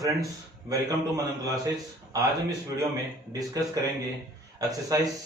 Friends, welcome to Manan classes. आज हम इस वीडियो में डिस्कस करेंगे एक्सरसाइज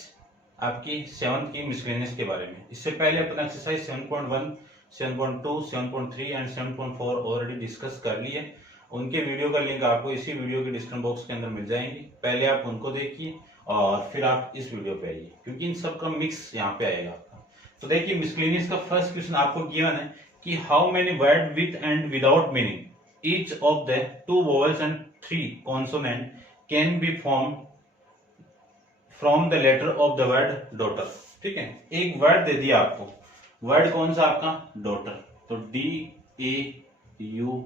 आपकी 7th की मिसलेनियस के बारे में। इससे पहले अपन एक्सरसाइज 7.1, 7.2, 7.3 एंड 7.4 ऑलरेडी डिस्कस कर लिए। उनके वीडियो का लिंक आपको इसी वीडियो के डिस्क्रिप्शन बॉक्स के अंदर मिल जाएंगे। पहले आप उनको देखिए और फिर आप इस वीडियो पे आइए, क्योंकि इन सब का मिक्स यहाँ पे आएगा आपका। तो देखिए, मिसलेनियस का फर्स्ट क्वेश्चन आपको गिवन है कि how many word with and without meaning each of the two vowels and three consonant can be formed from the letter of the word daughter। ठीक है, एक वर्ड दे दिया आपको। वर्ड कौन सा आपका? डॉटर। तो DAUGHTRER,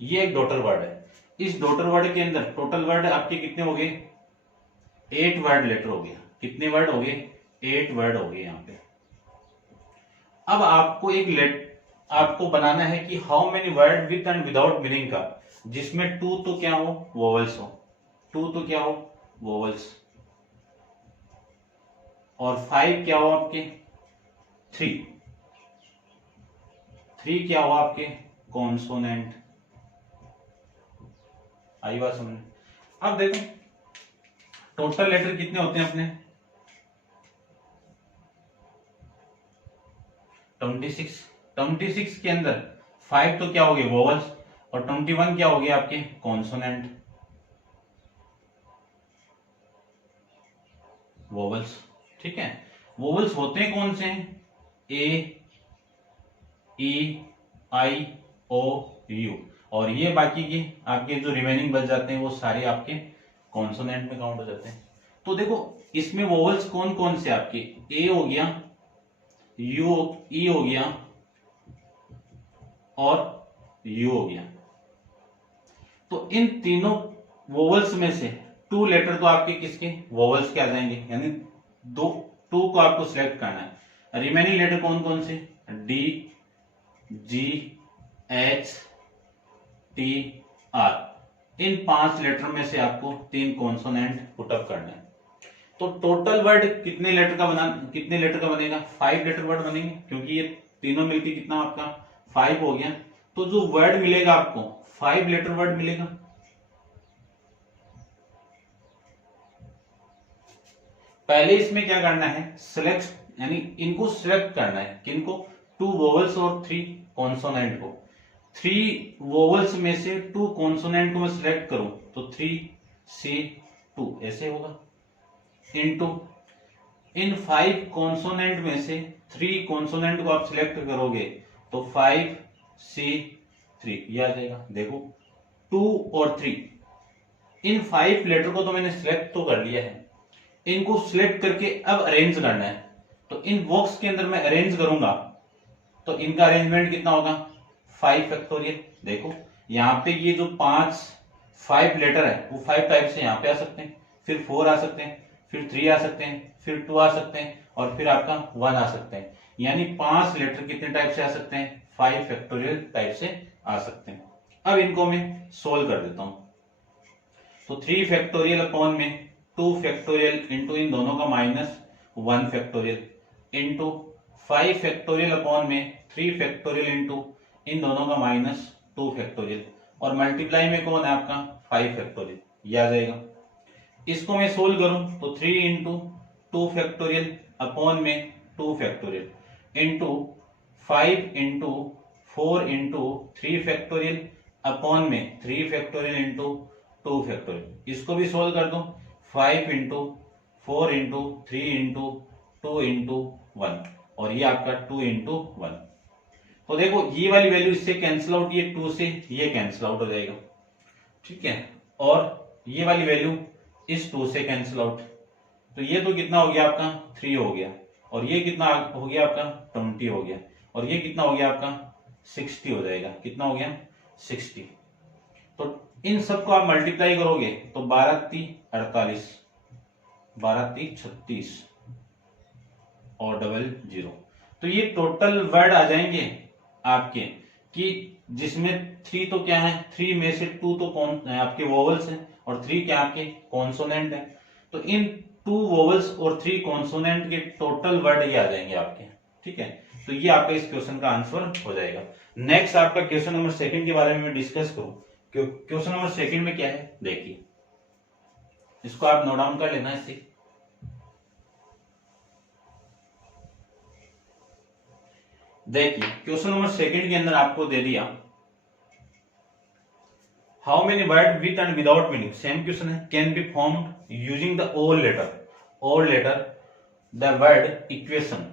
ये एक डॉटर वर्ड है। इस डॉटर वर्ड के अंदर टोटल वर्ड आपके कितने हो गए? 8 वर्ड लेटर हो गया। कितने वर्ड हो गए? 8 वर्ड हो गए यहाँ पे। अब आपको आपको बनाना है कि how many word with and without meaning का, जिसमें 2 तो क्या हो? वोवेल्स हो। 2 तो क्या हो? वोवेल्स। और 5 क्या हो आपके? 3 क्या हो आपके? कॉन्सोनेंट। आई बात समझ? अब देखो टोटल लेटर कितने होते हैं अपने? 26 के अंदर 5 तो क्या हो गए? वोवेल्स। और 21 क्या हो गया आपके? कॉन्सोनेंट। वोवेल्स। ठीक है, वोवेल्स होते हैं कौन से हैं? ए, ई, आई, ओ, यू। और ये बाकी के आपके जो रिमेनिंग बच जाते हैं वो सारे आपके कॉन्सोनेंट में काउंट हो जाते हैं। तो देखो इसमें वोवेल्स कौन कौन से आपके? ए हो गया, यू, ई हो गया और यू हो गया। तो इन तीनों वोवेल्स में से 2 लेटर तो आपके किसके? वोवेल्स के आ जाएंगे, यानी 2 को आपको सिलेक्ट करना है। रिमेनिंग लेटर कौन कौन से? D, G, H, T, R. इन 5 लेटर में से आपको 3 कॉन्सोनेंट पुटअप करना है। तो टोटल वर्ड कितने लेटर का बनेगा? 5 लेटर वर्ड बनेंगे, क्योंकि ये तीनों मिलकर कितना आपका 5 हो गया। तो जो वर्ड मिलेगा आपको 5 लेटर वर्ड मिलेगा। पहले इसमें क्या करना है? सिलेक्ट, यानी इनको सिलेक्ट करना है। किनको? 2 वोवेल्स और 3 कॉन्सोनेंट को। 3 वोवेल्स में से 2 कॉन्सोनेंट को मैं सिलेक्ट करूं तो 3C2 ऐसे होगा, इनटू इन 5 कॉन्सोनेंट में से 3 कॉन्सोनेंट को आप सिलेक्ट करोगे तो 5C3 ये आ जाएगा। देखो 2 और 3, इन 5 लेटर को तो मैंने सिलेक्ट तो कर लिया है। इनको सिलेक्ट करके अब अरेंज करना है। तो इन बॉक्स के अंदर मैं अरेंज करूंगा तो इनका अरेंजमेंट कितना होगा? 5 फैक्टोरियल। देखो यहाँ पे ये जो 5 लेटर है वो 5 टाइप से यहाँ पे आ सकते हैं, फिर 4 आ सकते हैं, फिर 3 आ सकते हैं, फिर 2 आ सकते हैं और फिर आपका 1 आ सकते हैं। यानी 5 लेटर कितने टाइप से आ सकते हैं? 5 फैक्टोरियल टाइप से आ सकते हैं। अब इनको मैं सोल्व कर देता हूं। तो 3 फैक्टोरियल अपॉन में 2 फैक्टोरियल इंटू इन दोनों का -1 फैक्टोरियल इंटू 5 फैक्टोरियल अपॉन में 3 फैक्टोरियल इंटू इन दोनों का -2 फैक्टोरियल और मल्टीप्लाई में कौन है आपका? 5 फैक्टोरियल। ये आ जाएगा। इसको मैं सोल्व करूं तो 3 इंटू 2 फैक्टोरियल अपॉन में 2 factorial into 5 into 4 into 3 factorial upon में 3 फैक्टोरियल इंटू 2 फैक्टोरियल। इसको भी सोल्व कर दो। 5 इंटू 4 इंटू 3 इंटू 2 इंटू 1 और ये आपका 2 इंटू 1। तो देखो ये वाली वैल्यू इससे कैंसिल आउट, ये 2 से ये कैंसिल आउट हो जाएगा। ठीक है, और ये वाली वैल्यू इस 2 से कैंसिल आउट। तो ये तो कितना हो गया आपका? 3 हो गया और ये कितना हो गया आपका? 20 हो गया और ये कितना हो गया आपका? 60 हो जाएगा। कितना हो गया? 60। तो इन सबको आप मल्टीप्लाई करोगे तो 12 3 48, 12 3 36 और 00। तो ये टोटल वर्ड आ जाएंगे आपके कि जिसमें 3 तो क्या है? 3 में से 2 तो कौन आपके वोवेल्स हैं और 3 क्या आपके कॉन्सोनेंट है। तो इन 2 वोवेल्स और 3 कॉन्सोनेंट के टोटल वर्ड ये आ जाएंगे आपके। ठीक है, तो ये आपका इस क्वेश्चन का आंसर हो जाएगा। नेक्स्ट आपका क्वेश्चन नंबर 2 के बारे में मैं डिस्कस करूं। क्वेश्चन नंबर 2 में क्या है देखिए, इसको आप नोट डाउन कर लेना इससे। देखिए क्वेश्चन नंबर 2 के अंदर आपको दे दिया how many word with and without meaning, same question है, can be formed using the or letter the word equation.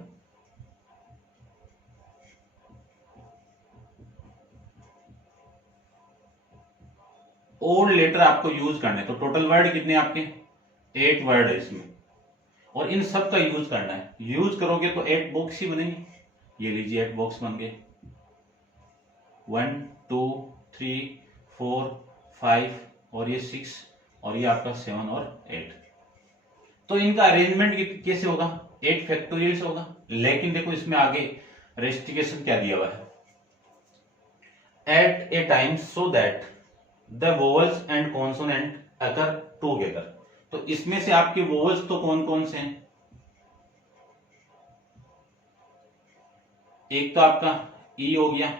Or letter आपको यूज करना है, तो टोटल वर्ड कितने आपके 8 वर्ड है इसमें, और इन सब का यूज करना है। यूज करोगे तो 8 बॉक्स ही बनेंगे। ये लीजिए 8 बॉक्स बन गए, 1 2 3 4 5 और ये 6 और ये आपका 7 और 8। तो इनका अरेंजमेंट कैसे होगा, 8 फैक्टोरियल से होगा। लेकिन देखो इसमें आगे रेस्ट्रिक्शन क्या दिया हुआ है, at a time so that the vowels and consonant occur together. तो इसमें से आपके वोवल्स तो कौन कौन से हैं, एक तो आपका ई हो गया,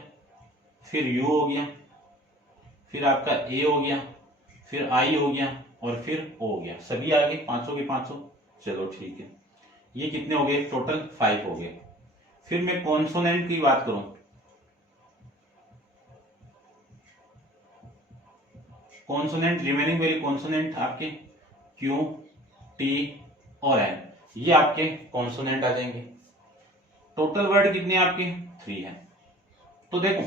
फिर यू हो गया, फिर आपका ए हो गया, फिर आई हो गया और फिर ओ हो गया। सभी आ गए 500 के 500। चलो ठीक है, ये कितने हो गए टोटल 5 हो गए। फिर मैं कॉन्सोनेंट की बात करूं, कॉन्सोनेंट रिमेनिंग वाली कॉन्सोनेंट आपके क्यू टी और एन, ये आपके कॉन्सोनेंट आ जाएंगे। टोटल वर्ड कितने आपके 3 है। तो देखो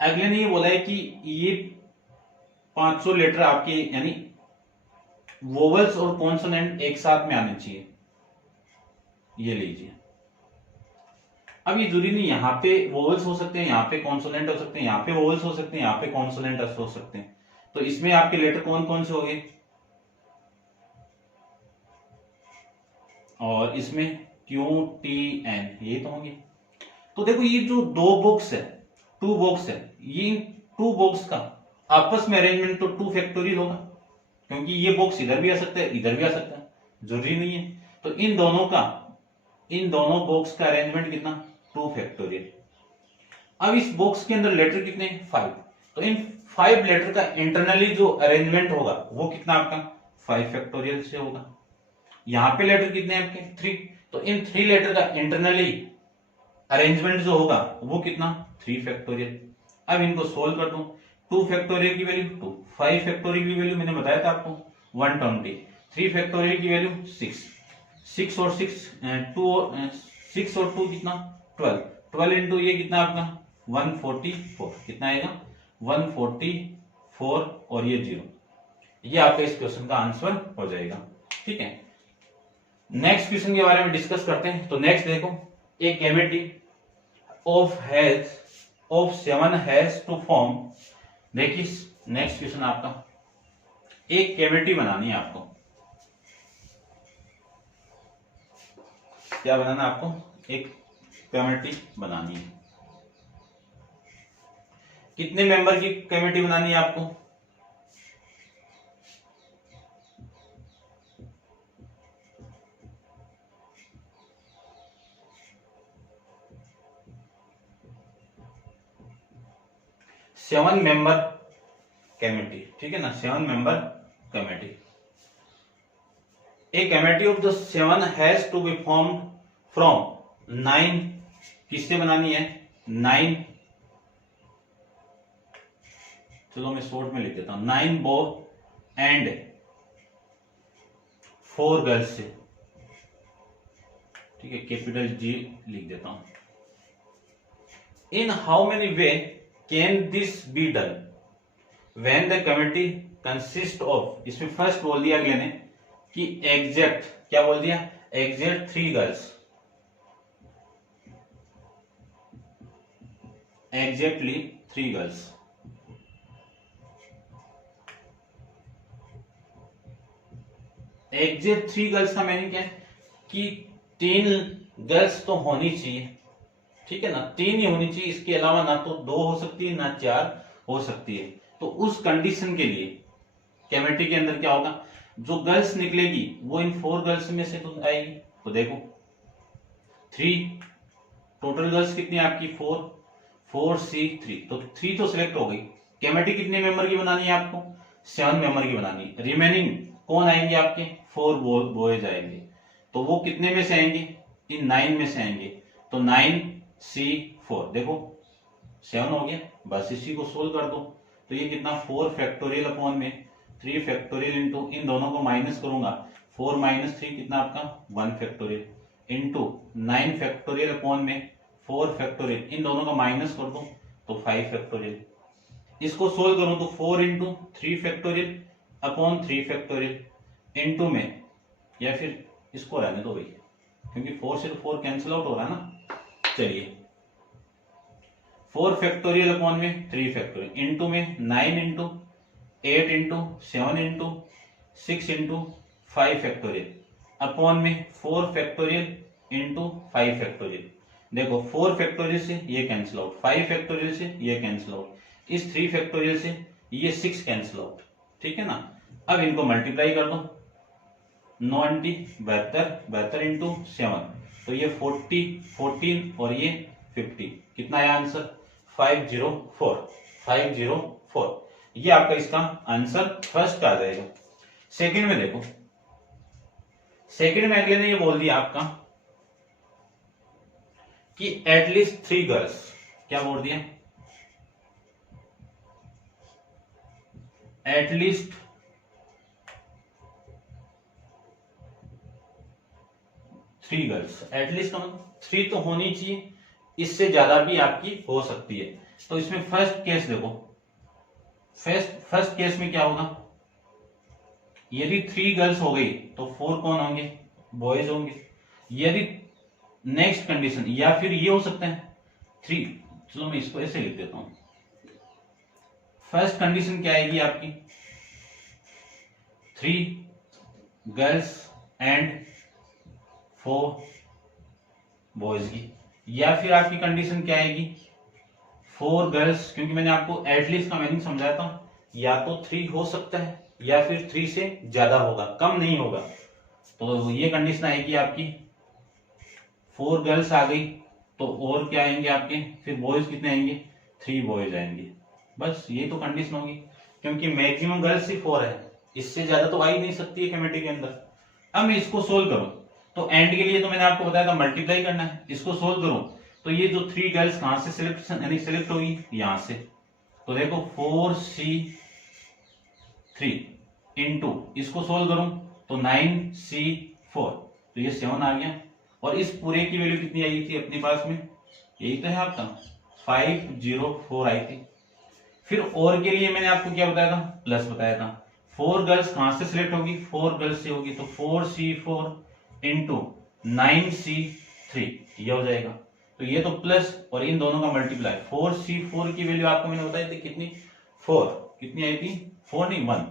अगले ने ये बोला है कि ये 500 लेटर आपके यानी वोवल्स और कॉन्सोनेंट एक साथ में आने चाहिए। ये लीजिए, अब ये जरूरी नहीं यहां पे वोवल्स हो सकते हैं, यहां पे कॉन्सोनेंट हो सकते हैं, यहां पे वोवल्स हो सकते हैं, यहां पे कॉन्सोनेंट हो सकते हैं। तो इसमें आपके लेटर कौन कौन से हो गए, और इसमें क्यू टी एन ये तो होंगे। तो देखो ये जो 2 बॉक्स है 2 बॉक्स है, ये 2 बॉक्स का आपस में अरेंजमेंट तो 2 फैक्टोरियल होगा, क्योंकि ये बॉक्स इधर भी आ सकता है इधर भी आ सकता है, जरूरी नहीं है। तो इन दोनों बॉक्स का अरेंजमेंट कितना 2 फैक्टोरियल। अब इस बॉक्स के अंदर लेटर कितने 5, तो इन 5 लेटर का इंटरनली जो अरेंजमेंट होगा वो कितना आपका 5 फैक्टोरियल से होगा। यहां पे लेटर कितने आपके 3, तो इन 3 लेटर का इंटरनली अरेंजमेंट जो होगा वो कितना 3 फैक्टोरियल। अब इनको सोल्व कर दो, 2 फैक्टोरियल की वैल्यू 2, 5 फैक्टोरियल की वैल्यू मैंने बताया था आपको 120, 3 फैक्टोरियल की वैल्यू 6, 6 और 6 2 6 और 2 कितना 12, 12 इंटू ये कितना आपका 144, कितना आएगा 144 और ये 0, ये आपका इस क्वेश्चन का आंसर हो जाएगा। ठीक है, नेक्स्ट क्वेश्चन के बारे में डिस्कस करते हैं। तो नेक्स्ट देखो, एक cavity of 7 has to form. देखिए नेक्स्ट क्वेश्चन आपका, एक कैविटी बनानी है आपको, क्या बनाना है आपको, एक कैविटी बनानी है। कितने मेंबर की कैविटी बनानी है आपको, सेवन मेंबर कमेटी। ठीक है ना, 7 member committee. A committee of the 7 has to be formed from 9, किससे बनानी है 9, चलो मैं शॉर्ट में लिख देता हूं, 9 बॉय एंड 4 गर्ल्स से। ठीक है, कैपिटल जी लिख देता हूं। In how many way can this be done when the committee consist of, इसमें फर्स्ट बोल दिया अगले ने कि एग्जैक्ट, क्या बोल दिया exact 3 girls, exactly 3 girls. Exact 3 girls का मीनिंग क्या है कि 3 गर्ल्स तो होनी चाहिए। ठीक है ना, 3 ही होनी चाहिए, इसके अलावा ना तो 2 हो सकती है ना 4 हो सकती है। तो उस कंडीशन के लिए कमेटी के अंदर क्या होगा, जो गर्ल्स निकलेगी वो इन 4 गर्ल्स में से तो आएगी। तो देखो 3 टोटल गर्ल्स कितनी है आपकी 4, 4C3, तो 3 तो सिलेक्ट हो गई। कमेटी कितने मेंबर की बनानी है आपको, 7 मेंबर की बनानी है। रिमेनिंग कौन आएंगे आपके, 4 बॉयज आएंगे, तो वो कितने में से आएंगे, इन 9 में से आएंगे। तो 9C4 देखो 7 हो गया, बस इसी को सोल्व कर दो। तो ये कितना 4 फैक्टोरियल अपॉन में 3 फैक्टोरियल इंटू, इन दोनों को माइनस करूंगा, 4 माइनस 3 कितना आपका 1 फैक्टोरियल इंटू 9 फैक्टोरियल अपॉन में 4 फैक्टोरियल, इन दोनों का माइनस कर दो तो 5 फैक्टोरियल। इसको सोल्व करूं तो 4 into 3 factorial upon 3 factorial into में, या फिर इसको रहने दो भाई, क्योंकि 4 से तो 4 कैंसिल आउट हो रहा है ना। चलिए 4 फैक्टोरियल अपॉन में 3 फैक्टोरियल इंटू में 9 into 8 into 7 into 6 into 5 factorial upon में 4 फैक्टोरियल इंटू 5 फैक्टोरियल। देखो 4 फैक्टोरियल से ये कैंसिल आउट, 5 फैक्टोरियल से ये कैंसिल आउट, इस 3 फैक्टोरियल से ये 6 कैंसिल आउट, ठीक है ना। अब इनको मल्टीप्लाई कर दो, 90 72 इंटू 7, तो ये 40 14 और ये 50, कितना है आंसर 504। ये आपका इसका आंसर फर्स्ट का आ जाएगा। सेकंड में देखो, सेकंड में अगले ने ये बोल दिया आपका कि एटलीस्ट 3 गर्ल्स, क्या बोल दिया, एटलीस्ट 3 गर्ल्स, एटलीस्ट 3 तो होनी चाहिए, इससे ज्यादा भी आपकी हो सकती है। तो इसमें फर्स्ट केस देखो, फर्स्ट केस में क्या होगा, यदि 3 गर्ल्स हो गई तो 4 कौन होंगे, बॉयज होंगे। यदि नेक्स्ट कंडीशन, या फिर ये हो सकता है 3, चलो मैं इसको ऐसे लिख देता हूं। फर्स्ट कंडीशन क्या आएगी आपकी, 3 गर्ल्स एंड 4 बॉयज की, या फिर आपकी कंडीशन क्या आएगी 4 गर्ल्स, क्योंकि मैंने आपको एटलीस्ट का मीनिंग समझाया था, या तो 3 हो सकता है या फिर 3 से ज्यादा होगा, कम नहीं होगा। तो ये कंडीशन आएगी आपकी 4 गर्ल्स आ गई, तो और क्या आएंगे आपके, फिर बॉयज कितने आएंगे, 3 बॉयज आएंगे। बस ये तो कंडीशन होगी, क्योंकि मैक्सिमम गर्ल्स ही 4 है, इससे ज्यादा तो आ ही नहीं सकती है कमेटी के अंदर। अब मैं इसको सोल्व करूं तो एंड के लिए तो मैंने आपको बताया था मल्टीप्लाई करना है, इसको सोल्व करूं तो ये जो 3 गर्ल्स कहां से सिलेक्ट होगी, यहां से। तो देखो 4C3 इंटू, इसको सोल्व करूं तो 9C4, तो ये 7 आ गया, और इस पूरे की वैल्यू कितनी आई थी अपने पास में, यही तो है आपका 504 आई थी। फिर और के लिए मैंने आपको क्या बताया था, प्लस बताया था। 4 गर्ल्स कहां से सिलेक्ट होगी, 4 गर्ल्स से होगी, तो 4C4 इंटू 9C3, ये हो जाएगा। तो ये तो प्लस और इन दोनों का मल्टीप्लाई, 4C4 की वैल्यू आपको मैंने बताई थी कितनी, 4, कितनी आई थी 4 नहीं 1,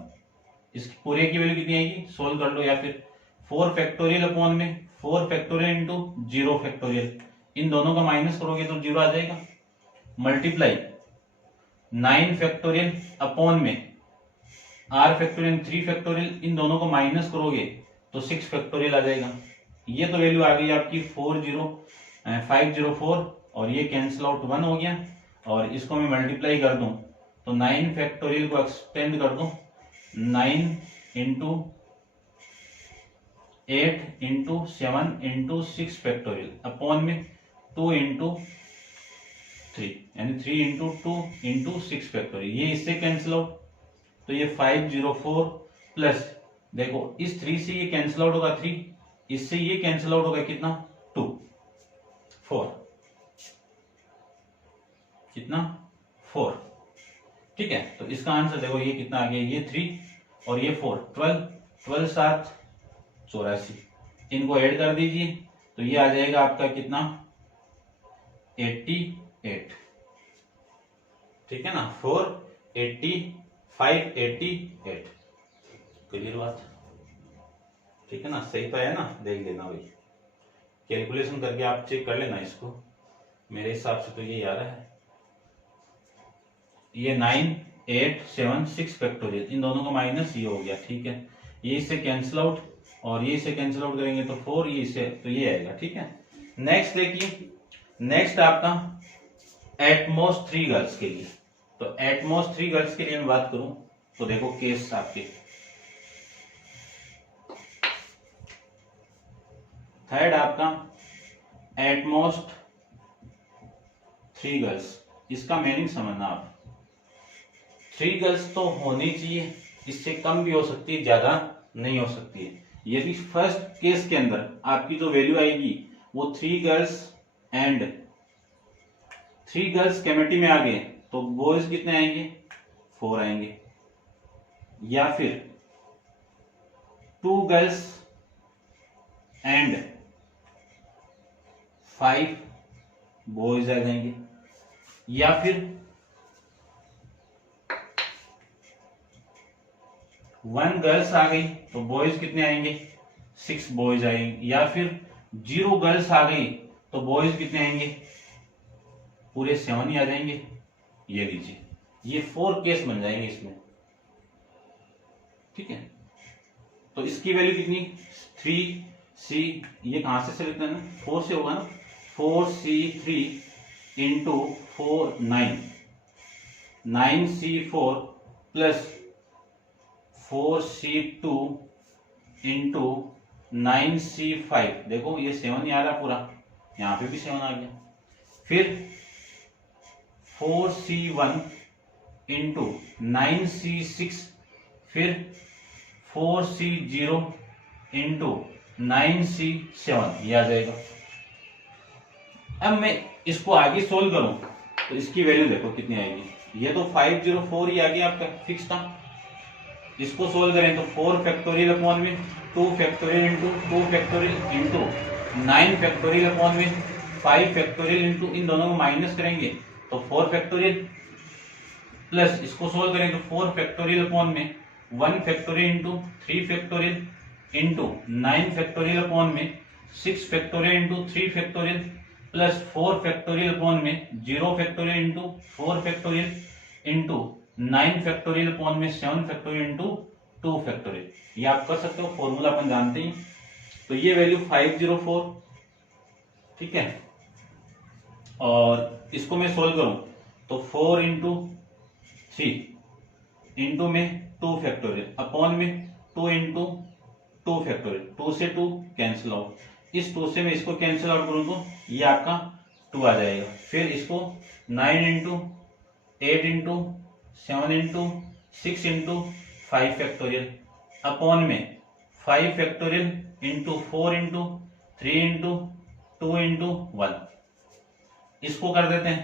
इसकी पूरे की वैल्यू कितनी आएगी, सोल्व कर लो। या फिर 4 फैक्टोरियल अपॉन में 4 फैक्टोरियल इंटू 0 फैक्टोरियल, इन दोनों का माइनस करोगे तो 0 आ जाएगा, मल्टीप्लाई 9 फैक्टोरियल अपॉन में r फैक्टोरियल 3 फैक्टोरियल, इन दोनों को माइनस करोगे तो 6 फैक्टोरियल आ जाएगा। ये तो वैल्यू आ गई आपकी 504, और ये कैंसिल आउट 1 हो गया, और इसको मैं मल्टीप्लाई कर दूं तो 9 फैक्टोरियल को एक्सटेंड कर दूं, 9 into 8 into 7 into 6 factorial upon में 2 इंटू 3, यानी 3 इंटू 2 इंटू 6 फैक्टोरियल, ये इससे कैंसिल आउट, तो ये 504 प्लस, देखो इस 3 से ये कैंसिल आउट होगा 3, इससे ये कैंसिल आउट होगा कितना 2, 4, कितना 4, ठीक है। तो इसका आंसर देखो ये कितना आ गया, ये 3 और ये 4, 12 7 84, इनको ऐड कर दीजिए तो ये आ जाएगा आपका कितना 88, ठीक है ना, 4 85 88, क्लियर बात, ठीक है ना, सही तो है ना, देख लेना भाई, कैलकुलेशन करके आप चेक कर लेना इसको, मेरे हिसाब से तो ये आ रहा है, ये 9 8 7 6 फैक्टोरियल, इन दोनों का माइनस ये हो गया, ठीक है, ये इससे कैंसिल आउट और ये इससे कैंसिल आउट करेंगे तो 4, ये इससे, तो ये आएगा, ठीक है। नेक्स्ट देखिए नेक्स्ट आपका एटमोस्ट 3 गर्ल्स के लिए। तो एटमोस्ट 3 गर्ल्स के लिए मैं बात करूं तो देखो केस आपके थर्ड आपका एटमोस्ट 3 गर्ल्स। इसका मीनिंग समझना आप, 3 गर्ल्स तो होनी चाहिए, इससे कम भी हो सकती है, ज्यादा नहीं हो सकती है। यदि फर्स्ट केस के अंदर आपकी जो वैल्यू आएगी वो 3 गर्ल्स एंड 3 गर्ल्स कमेटी में आ गए तो बॉयज कितने आएंगे, 4 आएंगे। या फिर 2 गर्ल्स एंड 5 बॉयज आ जाएंगे। या फिर 1 गर्ल्स आ गई तो बॉयज कितने आएंगे, 6 बॉयज आएंगे। या फिर 0 गर्ल्स आ गई तो बॉयज कितने आएंगे, पूरे 7 ही आ जाएंगे। ये लीजिए, ये 4 केस बन जाएंगे इसमें, ठीक है। तो इसकी वैल्यू कितनी, 3C, ये कहां से लिखते हैं, 4 से होगा ना, 4C3 into 4 9, 9C4 plus 4C2 into 9C5। देखो ये 7 ही आ रहा पूरा, यहां पे भी 7 आ गया। फिर 4C1 इंटू 9C6, फिर 4C0 इंटू 9C7, ये आ जाएगा। अब मैं इसको आगे सोल्व करूं तो इसकी वैल्यू देखो कितनी आएगी। ये तो 504 ही आ गया आपका फिक्स था। इसको सोल्व करें तो 4 फैक्टोरियल अपॉन में 2 factorial into 2 factorial into 9 factorial upon में 5 फैक्टोरियल इंटू, इन दोनों को माइनस करेंगे तो 4 फैक्टोरियल, प्लस इसको सोल्व करें तो 4 फैक्टोरियल अपॉन में 1 factorial into 3 factorial into 9 factorial upon में 6 factorial into 3 factorial plus 4 factorial upon में 0 factorial into 4 factorial into 9 factorial upon में 7 फैक्टोरियल इंटू 2 फैक्टोरियल। ये आप कर सकते हो, फॉर्मूला अपन जानते हैं। तो ये वैल्यू 504, ठीक है। और इसको मैं सोल्व करूं तो 4 इंटू 3 इंटू में 2 फैक्टोरियल अपॉन में 2 इंटू 2 फैक्टोरियल, 2 से 2 कैंसिल आउट, इस 2 से मैं इसको कैंसिल आउट करूं तो ये आपका 2 आ जाएगा। फिर इसको 9 into 8 into 7 into 6 into 5 factorial upon में 5 factorial into 4 into 3 into 2 into 1, इसको कर देते हैं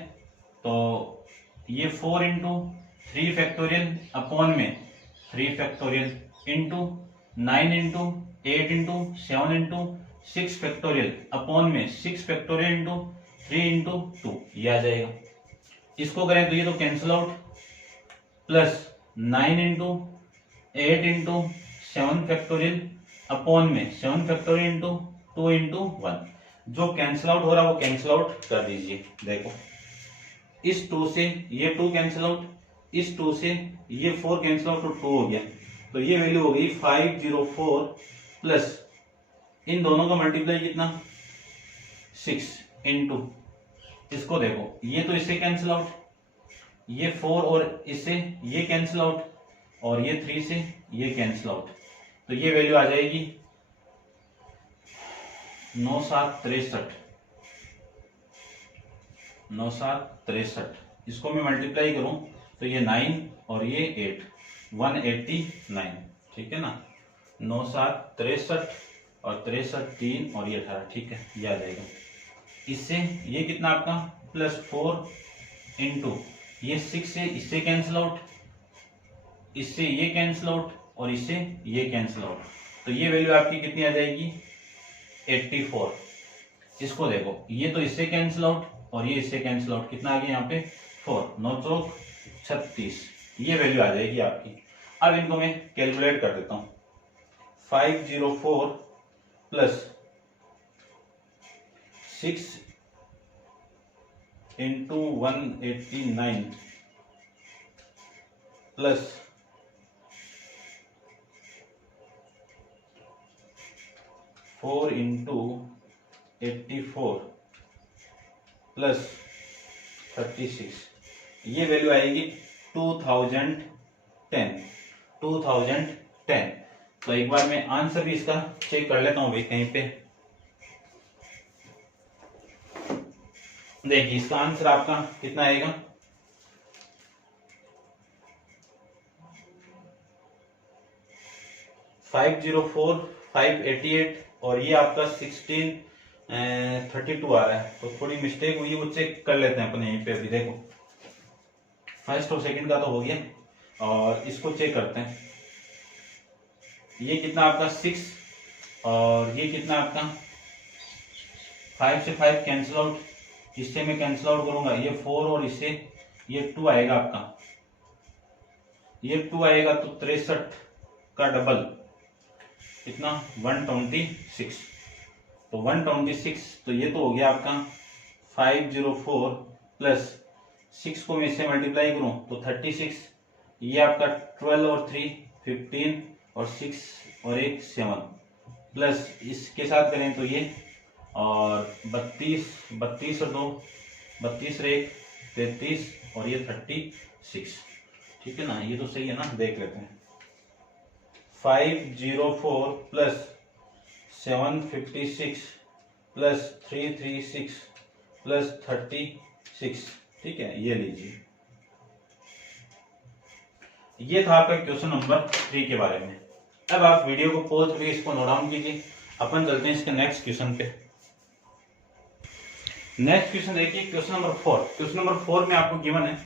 तो ये 4 इंटू 3 फैक्टोरियल अपॉन में 3 factorial into 9 into 8 into 7 into 6 factorial upon में 6 फैक्टोरियल इंटू 3 इंटू 2, ये आ जाएगा। इसको करें तो ये तो cancel out, plus 9 into 8 into 7 factorial upon में 7 फैक्टोरियल इंटू 2 इंटू 1, जो कैंसिल आउट हो रहा है वो कैंसिल आउट कर दीजिए। देखो इस 2 से ये 2 कैंसिल आउट, इस 2 से ये 4 कैंसिल आउट तो 2 हो गया। तो ये वैल्यू हो गई 504 प्लस इन दोनों का मल्टीप्लाई कितना 6 इंटू, इसको देखो ये तो इससे कैंसिल आउट, ये 4 और इससे ये कैंसिल आउट, और ये 3 से ये कैंसिल आउट। तो ये वैल्यू आ जाएगी 9763, 9763। इसको मैं मल्टीप्लाई करूं तो ये 9 और ये 8, 189, ठीक है ना। 9763 और 63 3 और ये 18, ठीक है, ये आ जाएगा। इससे ये कितना आपका प्लस 4 इंटू ये 6 से इससे कैंसिल आउट, इससे ये कैंसिल आउट और इससे ये कैंसिल आउट। तो ये वैल्यू आपकी कितनी आ जाएगी 84। इसको देखो ये तो इससे कैंसिल आउट और ये इससे कैंसिल आउट, कितना आ गया यहाँ पे 4, 9 चौक 36, ये वैल्यू आ जाएगी आपकी। अब इनको मैं कैलकुलेट कर देता हूं, 504 plus 6 into 189 plus 4 into 84 plus 36, ये वैल्यू आएगी 2010। तो एक बार मैं आंसर भी इसका चेक कर लेता हूं भाई कहीं पे। देखिए इसका आंसर आपका कितना आएगा, 504,588 और ये आपका 1632 आ रहा है। तो थोड़ी मिस्टेक हुई है, वो चेक कर लेते हैं अपने यहीं पे। अभी देखो फर्स्ट और सेकंड का तो हो गया, और इसको चेक करते हैं। ये कितना आपका 6 और ये कितना आपका 5 से 5 कैंसिल आउट, इससे मैं कैंसिल आउट करूंगा, ये 4 और इससे ये 2 आएगा आपका, ये 2 आएगा तो 63 का डबल कितना 126। तो 126, तो ये तो हो गया आपका 504 प्लस 6 को मैं इससे मल्टीप्लाई करूं तो 36, ये आपका 12 और 3 15 और 6 और 1 7 प्लस इसके साथ करें तो ये और 32 और 2 32 और 1 33 और ये 36, ठीक है ना। ये तो सही है ना, देख लेते हैं। 504 प्लस 756 प्लस 336 प्लस 36, ठीक है, ये लीजिए। ये था आपका क्वेश्चन नंबर 3 के बारे में। अब आप वीडियो को पॉज करके इसको नोट डाउन कीजिए, अपन चलते हैं इसके नेक्स्ट क्वेश्चन पे। नेक्स्ट क्वेश्चन देखिए, क्वेश्चन नंबर 4। क्वेश्चन नंबर 4 में आपको गिवन है,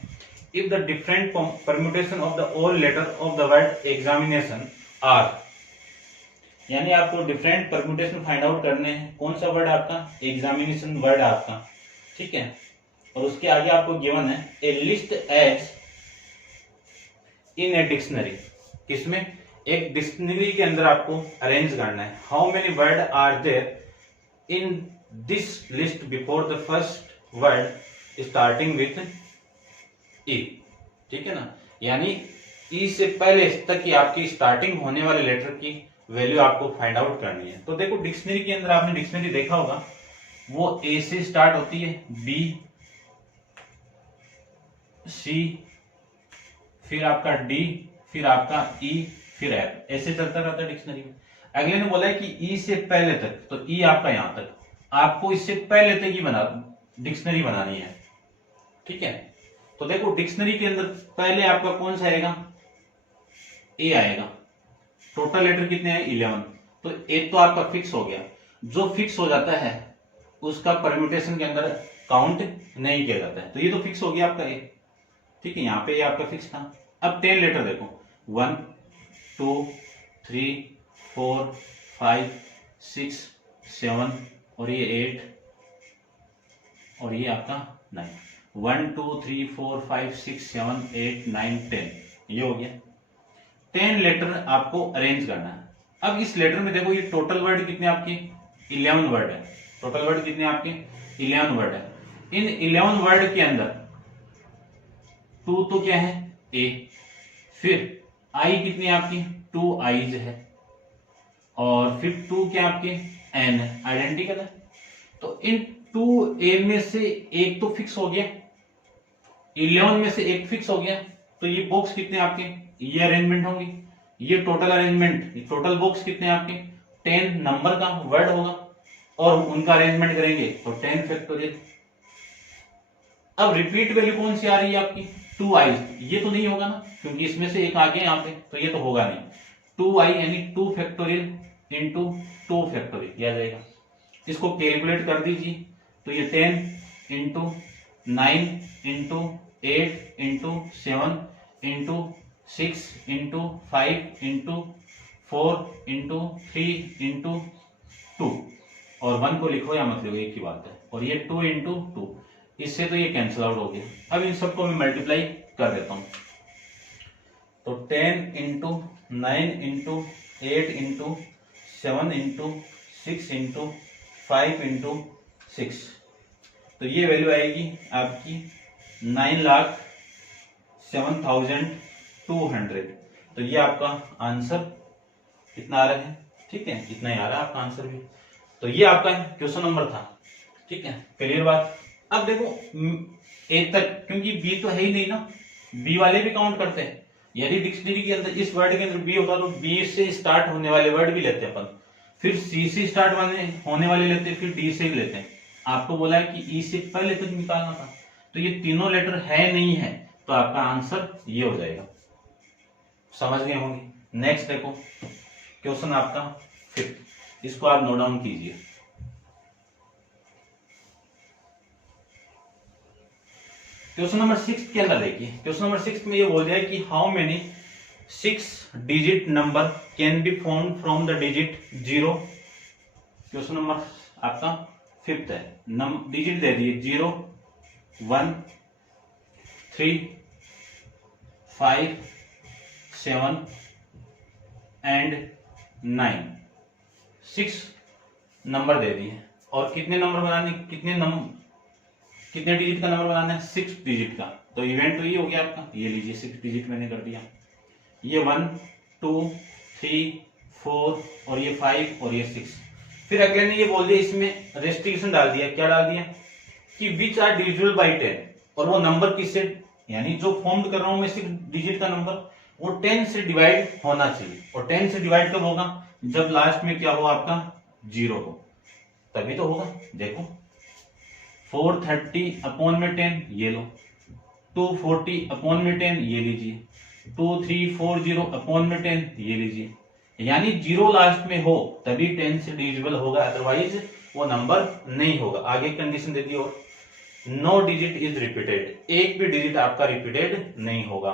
if the different permutation of the all letter of the word examination are, यानी आपको डिफरेंट परम्यूटेशन फाइंड आउट करने हैं। कौन सा वर्ड आपका, एग्जामिनेशन वर्ड आपका, ठीक है। और उसके आगे आपको गिवन है a list as in a dictionary, किसमें, एक डिक्शनरी के अंदर आपको अरेंज करना है। How many word are there in this list before the first word starting with E, ठीक है ना। यानी ई से पहले तक की आपकी स्टार्टिंग होने वाले लेटर की वैल्यू आपको फाइंड आउट करनी है। तो देखो डिक्शनरी के अंदर आपने डिक्शनरी देखा होगा, वो ए से स्टार्ट होती है, बी, सी, फिर आपका डी, फिर आपका ई, फिर एफ, ऐसे चलता रहता है डिक्शनरी में। अगले ने बोला है कि ई से पहले तक, तो ई आपका यहां तक, आपको इससे पहले तक ही डिक्शनरी बनानी है, ठीक है। तो देखो डिक्शनरी के अंदर पहले आपका कौन सा आएगा, ए आएगा। टोटल लेटर कितने हैं, 11। तो ए तो आपका फिक्स हो गया। जो फिक्स हो जाता है उसका परम्यूटेशन के अंदर काउंट नहीं किया जाता है, तो ये तो फिक्स हो गया आपका ए, ठीक है। यहाँ पे ये आपका फिक्स था। अब 10 लेटर देखो, 1 2 3 4 5 6 7 और ये 8 और ये आपका 9, 1 2 3 4 5 6 7 8 9 10, ये हो गया। 10 लेटर आपको अरेंज करना है। अब इस लेटर में देखो ये टोटल वर्ड कितने आपके, 11 वर्ड है। टोटल वर्ड कितने आपके, 11 वर्ड है। इन 11 वर्ड के अंदर 2 तो क्या है, ए, फिर आई कितनी आपकी, 2 आईज है, और फिर 2 क्या आपके, एन है, आइडेंटिकल है। तो इन 2 ए में से एक तो फिक्स हो गया, 11 में से एक फिक्स हो गया। तो ये बॉक्स कितने आपके, ये अरेंजमेंट होंगी, ये टोटल अरेंजमेंट, टोटल बॉक्स कितने आपके, 10 नंबर का वर्ड होगा, और उनका अरेंजमेंट करेंगे तो 10 फैक्टोरियल। अब रिपीट वैल्यू कौन सी आ रही है आपकी, 2 आई, ये तो नहीं होगा ना, क्योंकि इसमें से एक आ गया यहाँ पे, तो ये तो होगा नहीं। 2 आई यानी 2 फैक्टोरियल इंटू 2 फैक्टोरियल, यह आ जाएगा। इसको कैलकुलेट कर दीजिए, तो ये 10 into 9 into 8 into 7 into 6 into 5 into 4 into 3 into 2, और 1 को लिखो या मत लिखो, एक ही बात है। और ये 2 इंटू 2, इससे तो ये कैंसिल आउट हो गया। अब इन सबको मैं मल्टीप्लाई कर देता हूं, तो 10 into 9 into 8 into 7 into 6 into 5 into 6, तो ये वैल्यू आएगी आपकी 9,07,200। तो ये आपका आंसर कितना आ रहा है, ठीक है, इतना ही आ रहा है आपका आंसर भी। तो ये आपका क्वेश्चन नंबर था, ठीक है, क्लियर बात। अब देखो ए तक, क्योंकि बी तो है ही नहीं ना, बी वाले भी काउंट करते हैं। यदि डिक्शनरी के अंदर इस वर्ड के अंदर बी होता तो बी से स्टार्ट होने वाले वर्ड भी लेते हैं अपन, फिर सी से स्टार्ट होने वाले लेते हैं, फिर डी से भी लेते हैं। आपको बोला है कि ई से पहले तक निकालना था, तो ये तीनों लेटर है नहीं है, तो आपका आंसर ये हो जाएगा। समझ गए होंगे। नेक्स्ट देखो क्वेश्चन आपका 5, इसको आप नोट डाउन कीजिए। क्वेश्चन नंबर 6 के अंदर देखिए, क्वेश्चन नंबर 6 में ये बोल दिया है कि how many 6 digit number can be found from the digit 0। Question number आपका 5 है, डिजिट दे दिए 0, 1, 3, 5, 7 एंड 9, 6 नंबर दे दिए। और कितने नंबर बनाने, कितने डिजिट का नंबर बनाना है, 6 डिजिट का। तो इवेंट तो ये हो गया आपका, ये लीजिए 6 डिजिट मैंने कर दिया। ये 1, 2, 3, 4 और ये 5 और ये 6। फिर अगले ने ये बोल दिया, इसमें रेस्ट्रिक्शन डाल दिया। क्या डाल दिया कि विच आर डिविजिबल बाय 10, और वो नंबर किससे, यानी जो फॉर्म कर रहा हूं मैं 6 डिजिट का नंबर, वो 10 से डिवाइड होना चाहिए। और 10 से डिवाइड कब होगा, जब लास्ट में क्या हो आपका 0 हो, तभी तो होगा। देखो 430 अपॉन में 10 ये लो, 240 अपॉन में 10 ये लीजिए, 2340 अपॉन में 10 ये लीजिए। यानी 0 लास्ट में हो तभी 10 से डिविजिबल होगा, अदरवाइज वो नंबर नहीं होगा। आगे कंडीशन दे दी, और नो डिजिट इज रिपीटेड, एक भी डिजिट आपका रिपीटेड नहीं होगा।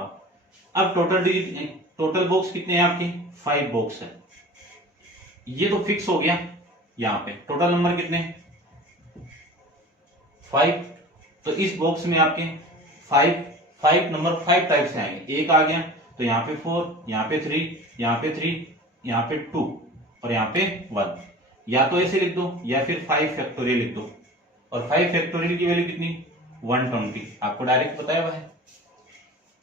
अब टोटल डिजिट, टोटल बॉक्स कितने हैं आपके, 5 बॉक्स है। ये तो फिक्स हो गया। यहाँ पे टोटल नंबर कितने, 5। तो इस बॉक्स में आपके 5 नंबर 5 टाइप से आएंगे। एक आ गया तो यहाँ पे 4, यहाँ पे 3, यहाँ पे 3, यहाँ पे 2 और यहाँ पे 1। या तो ऐसे लिख दो या फिर 5 फैक्टोरियल लिख दो। और 5 फैक्टोरियल की वैल्यू कितनी, 120, आपको डायरेक्ट बताया हुआ है।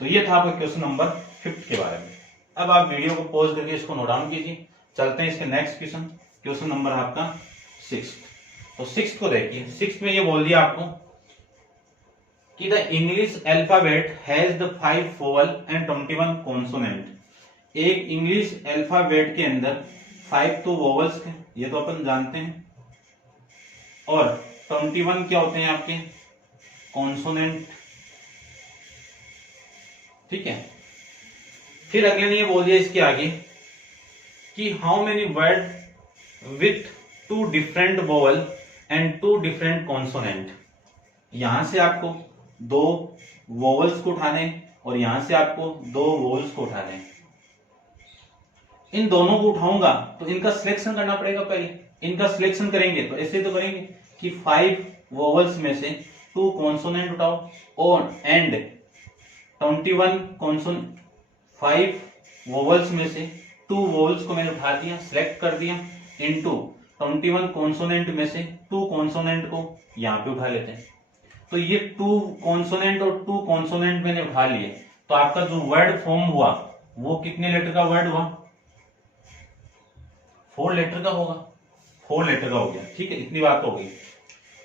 तो ये था आपका क्वेश्चन नंबर 5 के बारे में। अब आप वीडियो को पॉज करके इसको नोट डाउन कीजिए। चलते हैं इसके नेक्स्ट क्वेश्चन, क्वेश्चन नंबर आपका 6। तो 6 को देखिए, 6 में ये बोल दिया आपको कि the English alphabet has the 5 vowel and 21 consonant. एक इंग्लिश अल्फाबेट के अंदर 5 तो वोवल्स हैं, ये तो अपन जानते हैं, और 21 क्या होते हैं आपके, कॉन्सोनेंट। ठीक है। फिर अगले ने ये बोल दिया इसके आगे कि how many word with 2 different vowel and 2 different consonant. यहां से आपको 2 वोवल्स को उठाने और यहां से आपको 2 वोवल्स को उठाने। इन दोनों को उठाऊंगा तो इनका सिलेक्शन करना पड़ेगा। पहले इनका सिलेक्शन करेंगे तो ऐसे तो करेंगे कि 5 वोवल्स में से 2 कॉन्सोनेंट उठाओ और एंड 21 कॉन्सोनेंट, 5 वोवल्स में से 2 वोवल्स को मैंने उठा दिया, सिलेक्ट कर दिया, इनटू 21 कॉन्सोनेंट में से 2 कॉन्सोनेंट को यहां पे उठा लेते हैं। तो ये 2 कॉन्सोनेंट और 2 कॉन्सोनेंट मैंने उठा लिए, तो आपका जो वर्ड फॉर्म हुआ वो कितने लेटर का वर्ड हुआ, 4 लेटर का होगा, 4 लेटर का हो गया। ठीक है, इतनी बात हो गई।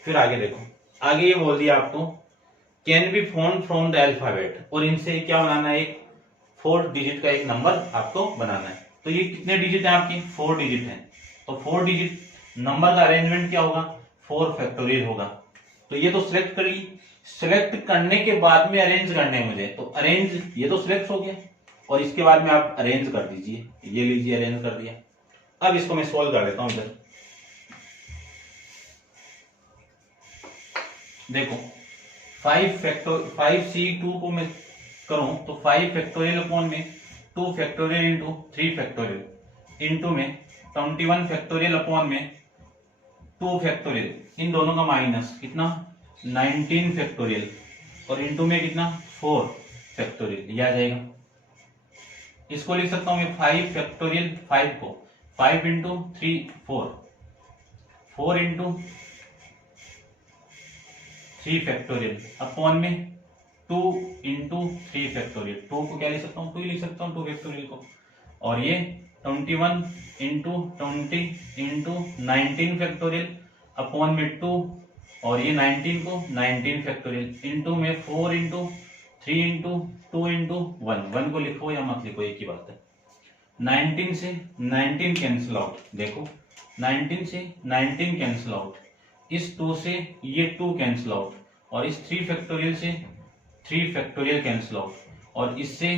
फिर आगे देखो, आगे ये बोल दिया आपको can be found from the alphabet, और इनसे क्या बनाना है, एक 4 डिजिट का एक नंबर आपको बनाना है। तो ये कितने डिजिट है आपकी, 4 डिजिट है। तो 4 डिजिट नंबर का अरेंजमेंट क्या होगा, 4 फैक्टोरियल होगा। तो ये तो सिलेक्ट कर ली, सिलेक्ट करने के बाद में अरेंज करने हैं मुझे, तो अरेंज, ये तो सिलेक्ट हो गया और इसके बाद में आप अरेंज कर दीजिए। ये लीजिए, अरेंज कर दिया। अब इसको मैं सोल्व कर देता हूं इधर। देखो 5C2 को मैं करूं तो 5 फैक्टोरियल अपॉन में 2 फैक्टोरियल इंटू 3 फैक्टोरियल इंटू में 21 फैक्टोरियल अपॉन में 2 फैक्टोरियल, इन दोनों का माइनस कितना 19 फैक्टोरियल, और इंटू में कितना 4 फैक्टोरियल, ये आ जाएगा। इसको लिख सकता हूं मैं 5 फैक्टोरियल, 5 को 5 इंटू 3 4 इंटू 3 फैक्टोरियल अपॉन में 2 इंटू 3 फैक्टोरियल। 2 को क्या लिख सकता हूँ, 2 लिख सकता हूँ 2 फैक्टोरियल को, और ये 21 इंटू 20 इंटू 19 फैक्टोरियल अपॉन में 2 और ये 19 को 19 फैक्टोरियल इंटू में 4 इंटू 3 इंटू 2 इंटू 1 को लिखो या मत लिखो एक ही बात है। 19 से 19 कैंसिल आउट, देखो 19 से 19 कैंसिल आउट, इस 2 से ये 2 कैंसिल आउट, और इस 3 फैक्टोरियल से 3 फैक्टोरियल कैंसिल आउट, और इससे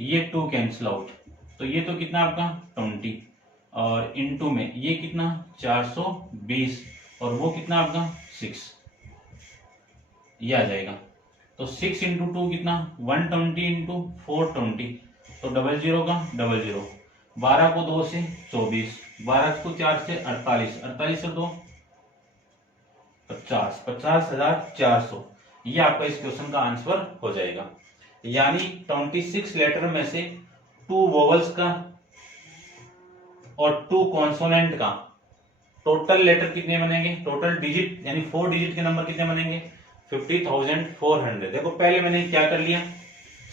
ये 2 कैंसिल आउट। तो ये तो कितना आपका 20, और इनटू में ये कितना 420, और वो कितना आपका 6, ये आ जाएगा। तो 6 इंटू 2 कितना 120 इंटू 420, तो 00 का 00, 12 को 2 से 24, 12 को 4 से 48, 48 से 2 50, 50,400। ये आपका इस क्वेश्चन का आंसर हो जाएगा। यानी 26 लेटर में से 2 वोवल्स का और 2 कॉन्सोनेंट का टोटल लेटर कितने बनेंगे, टोटल डिजिट यानी 4 डिजिट के नंबर कितने बनेंगे 50,400। देखो पहले मैंने क्या कर लिया,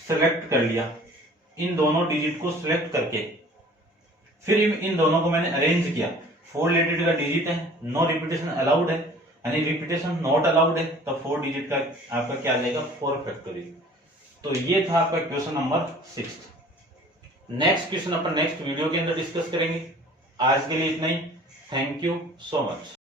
सिलेक्ट कर लिया, इन दोनों डिजिट को सिलेक्ट करके फिर इन दोनों को मैंने अरेंज किया। 4 लेटर का डिजिट है, नो रिपीटेशन अलाउड है, यानी रिपीटेशन नॉट अलाउड है, तो 4 डिजिट का आपका क्या आ जाएगा 4 फैक्टोरियल। तो ये था आपका क्वेश्चन नंबर 6। नेक्स्ट क्वेश्चन अपन नेक्स्ट वीडियो के अंदर डिस्कस करेंगे। आज के लिए इतना ही। Thank you so much.